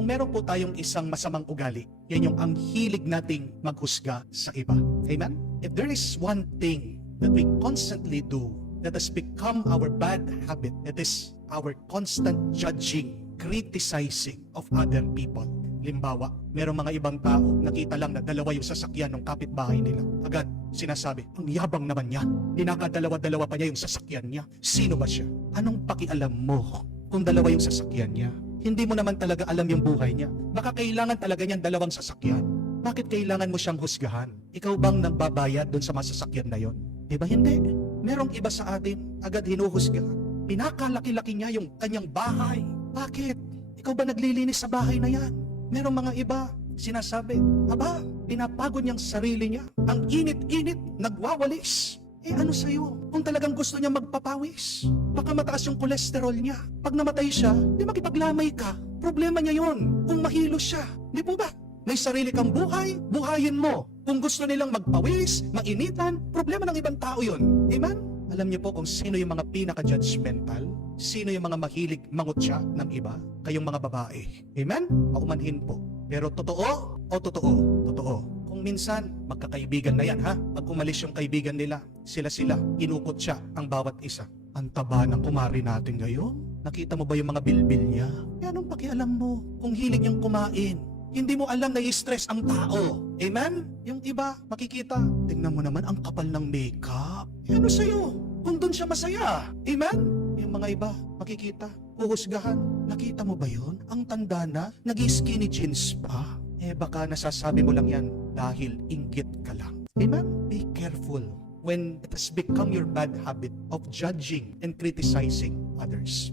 Kung meron po tayong isang masamang ugali, yan yung ang hilig nating maghusga sa iba. Amen? If there is one thing that we constantly do that has become our bad habit, it is our constant judging, criticizing of other people. Limbawa, merong mga ibang tao, nakita lang na dalawa yung sasakyan ng kapitbahay nila. Agad, sinasabi, ang yabang naman niya. Dinakadalawa-dalawa pa niya yung sasakyan niya. Sino ba siya? Anong pakialam mo kung dalawa yung sasakyan niya? Hindi mo naman talaga alam yung buhay niya. Baka kailangan talaga niyang dalawang sasakyan. Bakit kailangan mo siyang husgahan? Ikaw bang nagbabayad doon sa mga sasakyan na yon? Diba hindi? Merong iba sa atin, agad hinuhusgahan. Pinakalaki-laki niya yung kanyang bahay. Bakit? Ikaw ba naglilinis sa bahay na yan? Merong mga iba, sinasabi, aba, pinapagod niyang sarili niya. Ang init-init, nagwawalis. Ano sa'yo? Kung talagang gusto niya magpapawis, baka mataas yung kolesterol niya. Pag namatay siya, di makipaglamay ka. Problema niya yon. Kung mahilo siya, di po ba? May sarili kang buhay, buhayin mo. Kung gusto nilang magpawis, mainitan, problema ng ibang tao yon. Amen? Alam niyo po kung sino yung mga pinaka-judgmental? Sino yung mga mahilig mangutya ng iba? Kayong mga babae. Amen? Paumanhin po. Pero totoo o totoo? Totoo. Kung minsan, magkakaibigan na yan ha. Pag umalis yung kaibigan nila, sila-sila, kinukutya ang bawat isa. Ang taba ng kumari natin ngayon. Nakita mo ba yung mga bilbil niya? Anong pakialam mo kung hilig niyang kumain? Hindi mo alam na i-stress ang tao. Amen? Yung iba, makikita, tingnan mo naman ang kapal ng makeup. Ano sa'yo? Kung doon siya masaya. Amen? Yung mga iba, makikita, uhusgahan. Nakita mo ba yun? Ang tanda na, nag-skinny jeans pa. Baka nasasabi mo lang yan dahil inggit ka lang. Amen? Be careful when it has become your bad habit of judging and criticizing others.